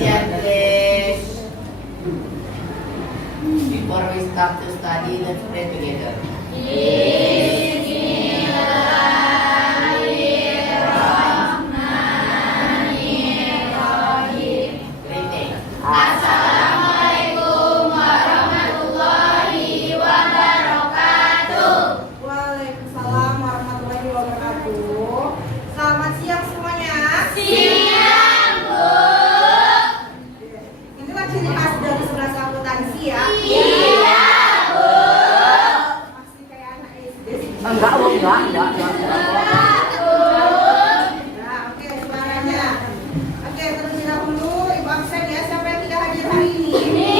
attention please. Before we start to study, let's pray together. Greeting. Assalamualaikum warahmatullahi wabarakatuh. Waalaikumsalam warahmatullahi wabarakatuh. Selamat siang semuanya. Siang, Bu. Inilah ciri khas dari sebelas akuntansi ya. Iya, Bu. Masih kayak anak SD. Enggak. Nah, oke suaranya. Oke, terlebih dahulu Ibu absen ya. Siapa yang tidak hadir hari ini?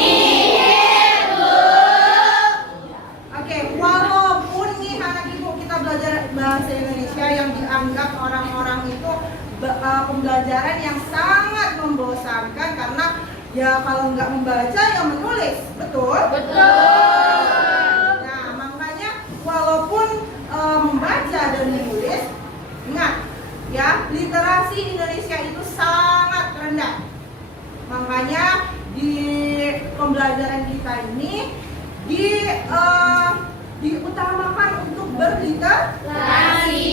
Oke, walaupun nih anak ibu kita belajar bahasa Indonesia yang dianggap orang-orang itu pembelajaran yang sangat membosankan karena ya kalau nggak membaca ya menulis, betul? Nah, makanya walaupun membaca dan menulis, ingat ya literasi Indonesia itu sangat rendah. Makanya di pembelajaran kita ini diutamakan untuk berliterasi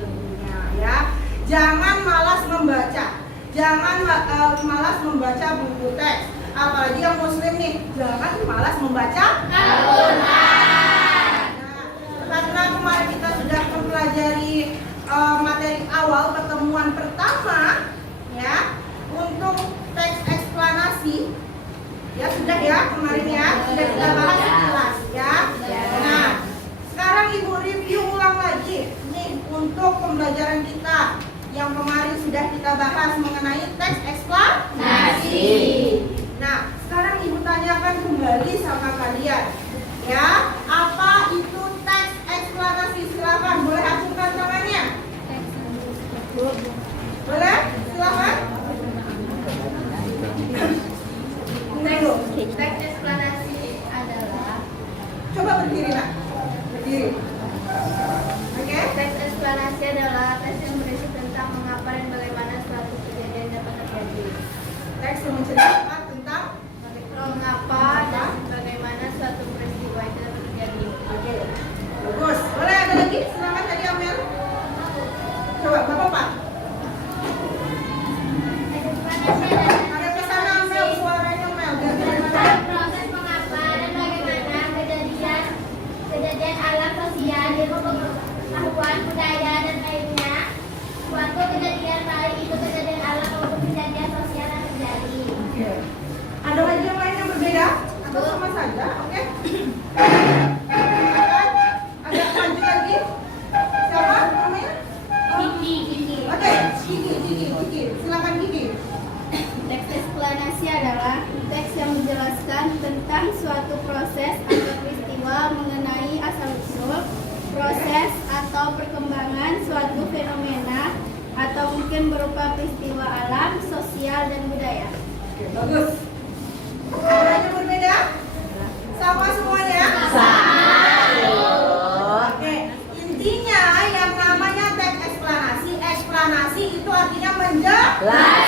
tentunya ya. Jangan malas membaca, jangan malas membaca buku teks. Apalagi yang muslim nih, jangan malas membaca Al-Quran. Nah, karena kemarin kita sudah mempelajari materi awal pertemuan pertama ya untuk teks eksplanasi. Ya sudah ya kemarin ya sudah kita bahas jelas ya. Nah sekarang ibu review ulang lagi nih untuk pembelajaran kita yang kemarin sudah kita bahas mengenai teks eksplanasi. Nah sekarang ibu tanyakan kembali sama kalian ya, apa itu teks eksplanasi? Silakan, boleh acungkan tangannya. Boleh? Silakan. Teks eksplanasi adalah Coba berdiri nak. Berdiri. Oke. teks eksplanasi adalah teks yang berisi tentang mengapa dan bagaimana suatu kejadian dapat terjadi. Teks yang menceritakan tentang Mengapa dan bagaimana suatu peristiwa itu dapat terjadi. Oke. Bagus. Boleh ada lagi? Silakan tadi Amel. Coba Bapak. Ada pesan Amel, suaranya Amel. Proses mengapa dan bagaimana kejadian alam sosial, ilmu pengetahuan, budaya dan lainnya. Suatu kejadian baik itu kejadian alam maupun kejadian sosial yang terjadi. Oke. Ada lagi yang lain yang berbeda? Atau sama saja? Oke. Ada maju lagi? Siapa namanya? Gigi. Oke, Gigi. Silakan Gigi. Teks eksplanasi adalah teks yang menjelaskan tentang suatu proses atau peristiwa mengenai asal-usul, proses atau perkembangan suatu fenomena atau mungkin berupa peristiwa alam, sosial, dan budaya. Oke, bagus. Ada yang berbeda? Sama semuanya? Oke, intinya yang namanya teks eksplanasi itu artinya menjelaskan.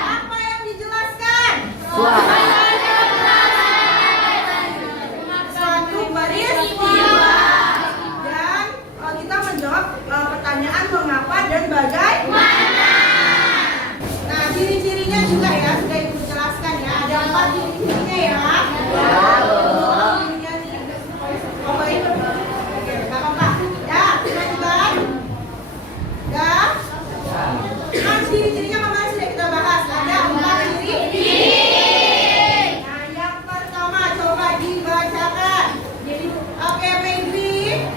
Apa yang dijelaskan? Suatu peristiwa. Dan kita menjawab pertanyaan mengapa dan bagaimana. Nah, ciri-cirinya juga ya sudah ibu jelaskan ya. Ada 4 ciri-cirinya ya. Ciri-cirinya nih. Oke, nggak apa-apa. Ya, lanjutkan. Ya. Kan ciri-cirinya kemarin sudah kita bahas. Ada 4 ciri. Nah, yang pertama coba dibacakan. Oke, Maybe.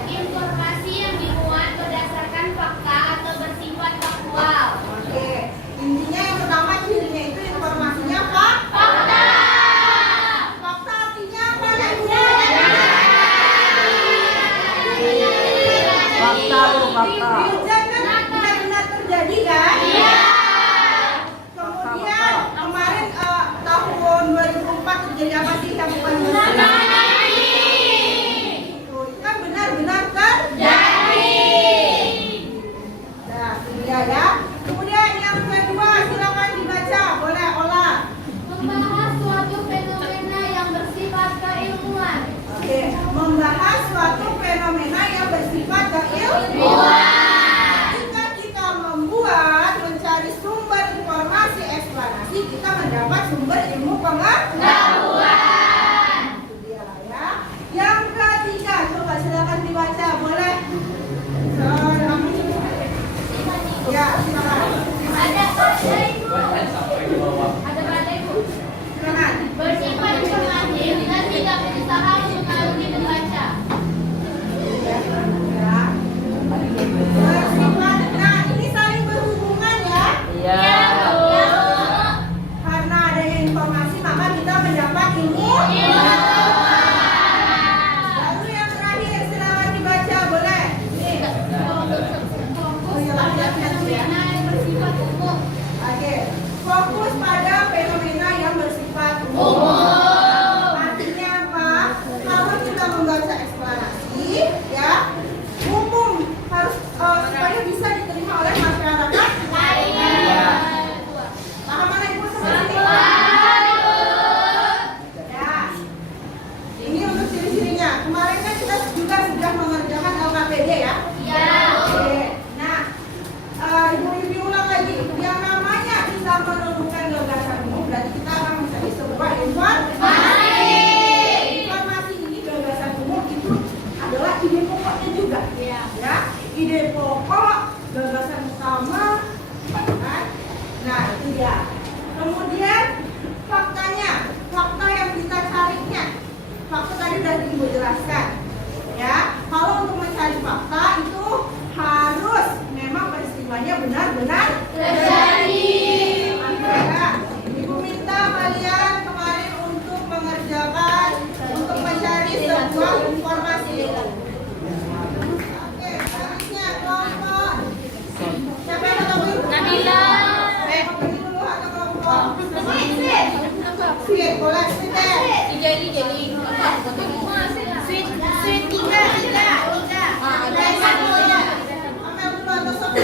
Informasi yang dimuat berdasarkan fakta atau bersifat faktual. Oke, intinya yang pertama cirinya itu informasinya apa? Fakta. Fakta artinya apa? Fakta. Hujan kan benar-benar terjadi kan? Iya. Kemudian kemarin tahun 2004 terjadi apa sih yang bukan itu kan benar-benar terjadi. Nah, ini dia ya. Kemudian yang kedua silakan dibaca. mendapat sumber ilmu pengetahuan. Itu dia lah ya. Yang ketiga, coba silakan dibaca, boleh? Ya, silakan. Ada ibu. Ada ibu. Silakan. Bersimpan informasi dan tidak berusaha untuk mengerti membaca. Ya. Bersimpan. Nah, ini saling berhubungan ya. Ya, Bu. Karena adanya informasi maka kita mendapat ilmu. Lalu yang terakhir silakan dibaca, boleh? Nih. Oh iya, Fenomena yang bersifat umum. Oke. Fokus pada fenomena yang bersifat umum. Artinya apa? Kalau kita membaca eksplanasi, ya, umum harus supaya bisa diterima oleh masyarakat. Paham mana ibu sampai sini? Ya. Ini untuk ciri-cirinya. Kemarin kan kita juga sudah mengerjakan LKPD ya. Oke. Nah, ibu review ulang lagi. Yang namanya bisa menemukan gagasan umum berarti kita akan mencari sebuah informasi. Informasi ini gagasan umum itu adalah ide pokoknya juga. Ya. Ide pokok, gagasan utama, kan? Nah, itu dia. Kemudian faktanya, fakta yang kita carinya. Fakta tadi sudah ibu jelaskan. Ya, kalau untuk mencari fakta itu harus memang peristiwanya benar-benar Terjadi. Ya, ibu minta kalian kemarin untuk mengerjakan untuk mencari sebuah informasi. Oke, selanjutnya kelompok. Siapa yang tahu ibu? Nabila. Kelompok ini dulu atau kelompok? Sweet, boleh sweet deh. Sweet tiga. Amel dulu atau Sofi?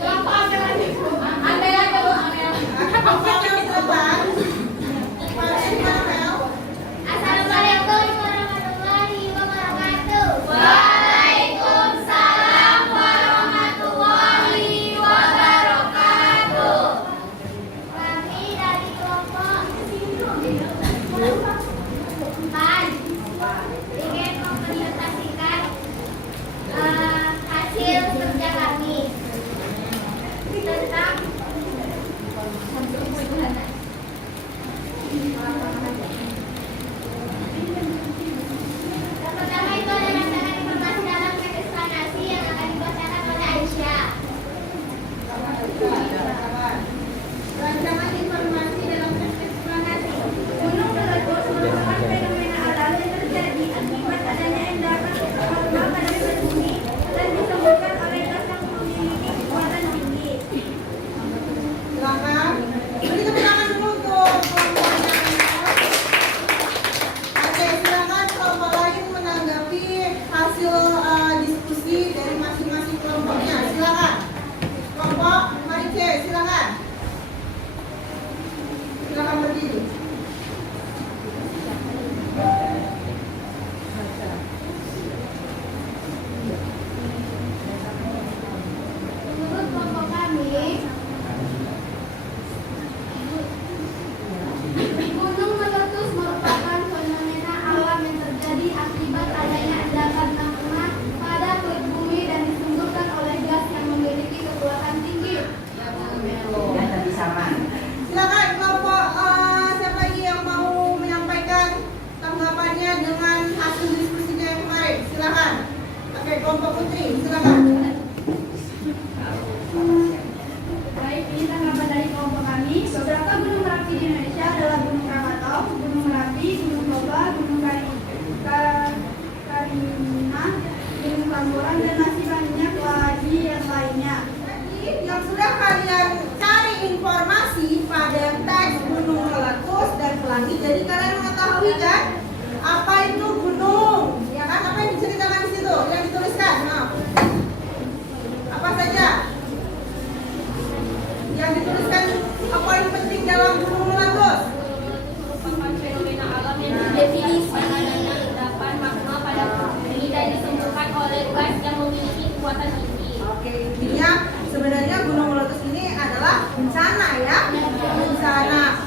Kelompok ambil aja. Ambil aja, Bu. Ambil. Kelompok yang depan. Masih Amel. Assalamualaikum warahmatullahi wabarakatuh. Waalaikumsalam warahmatullahi wabarakatuh. Kami dari kelompok 4 ingin mempresentasikan hasil kerja kami tentang yang pertama itu ada rancangan informasi dalam teks eksplanasi yang akan dibacakan oleh Aisyah. Rancangan informasi dalam teks eksplanasi. Gunung meletus merupakan fenomena alam yang terjadi akibat adanya endapan magma pada permukaan bumi dan disebabkan oleh gas yang memiliki kekuatan tinggi. Silakan. Beri tepuk tangan dulu untuk kelompoknya. Oke, silakan kelompok lain menanggapi hasil diskusi dari masing-masing kelompoknya. Silakan. Kelompok Marice, silakan. Silakan berdiri. Menurut kelompok kami, gunung meletus merupakan fenomena alam yang terjadi akibat adanya endapan magma pada perut bumi dan disumburkan oleh gas yang memiliki kekuatan tinggi. Silakan kelompok siapa lagi yang mau menyampaikan tanggapannya dengan hasil diskusinya yang kemarin? Silakan. Oke, kelompok Putri, silakan. Baik, ini tanggapan dari kelompok kami. Beberapa gunung berapi di Indonesia adalah Gunung Krakatau, Gunung Merapi, Gunung Toba, Gunung Karimah, Gunung Tamboran, dan masih banyak lagi yang lainnya. Jadi, yang sudah kalian cari informasi pada teks gunung meletus dan pelangi, jadi kalian mengetahui kan apa itu gunung, ya kan? Apa yang diceritakan di situ, yang dituliskan? Maaf. Apa saja? Yang dituliskan apa yang penting dalam gunung meletus? Merupakan fenomena alam yang didefinisi adanya endapan magma pada bumi dan disebabkan oleh gas yang memiliki kekuatan tinggi. Oke, intinya sebenarnya gunung meletus ini adalah bencana ya, bencana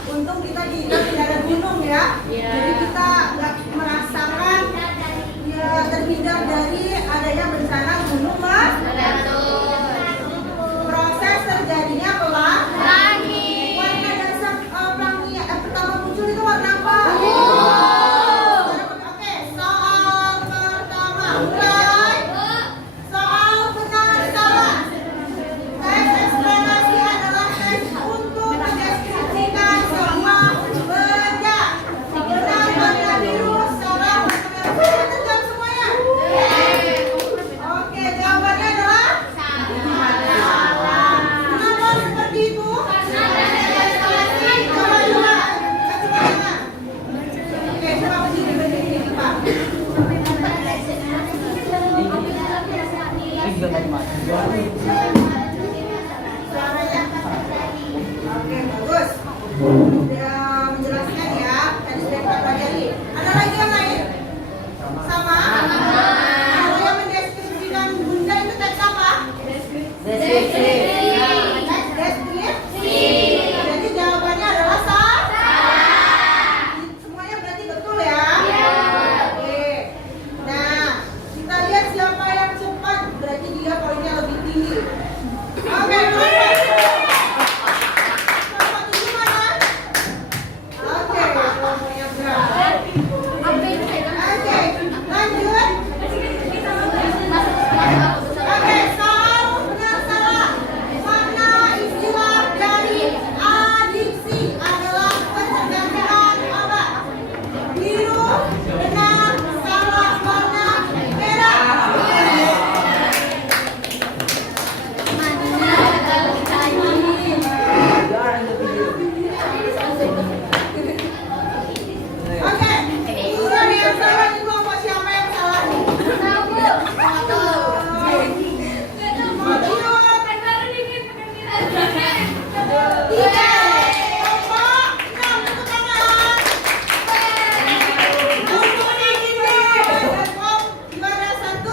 menjelaskan ya. Tadi sudah kita pelajari. Ada lagi yang lain? Sama? Kalau yang mendeskripsikan bunda itu teks apa? Deskripsi. Deskripsi. Jadi jawabannya adalah semuanya berarti betul ya? Oke. Nah, kita lihat siapa yang cepat. Berarti dia poinnya lebih tinggi. Oke, Kelompok 7 mana? Oke, kelompoknya berapa? Oke, lanjut. Oke, salah, benar salah. Makna istilah dari adiksi adalah pencegahan apa? Biru, benar, salah, warna merah. Oke, urusan yang salah di kelompok siapa yang salah? Tiga, kelompok 6 untuk kanan. Untuk kiri. Kelompok juara 1.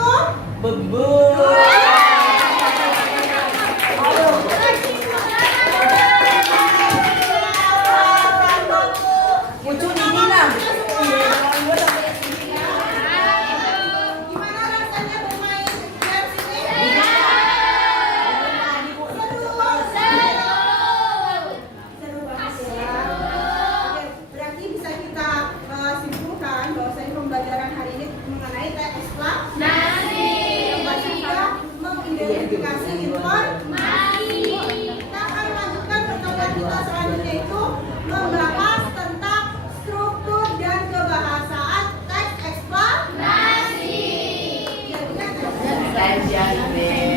Gimana rasanya bermain games ini? Seru banget ya. Oke, berarti bisa kita simpulkan bahwasanya pembelajaran hari ini mengenai teks eksplanasi. Kita mengidentifikasi informasi. Kita akan lanjutkan pertemuan kita selanjutnya itu membahas tentang struktur dan kebahasaan teks eksplanasi. Kajian B.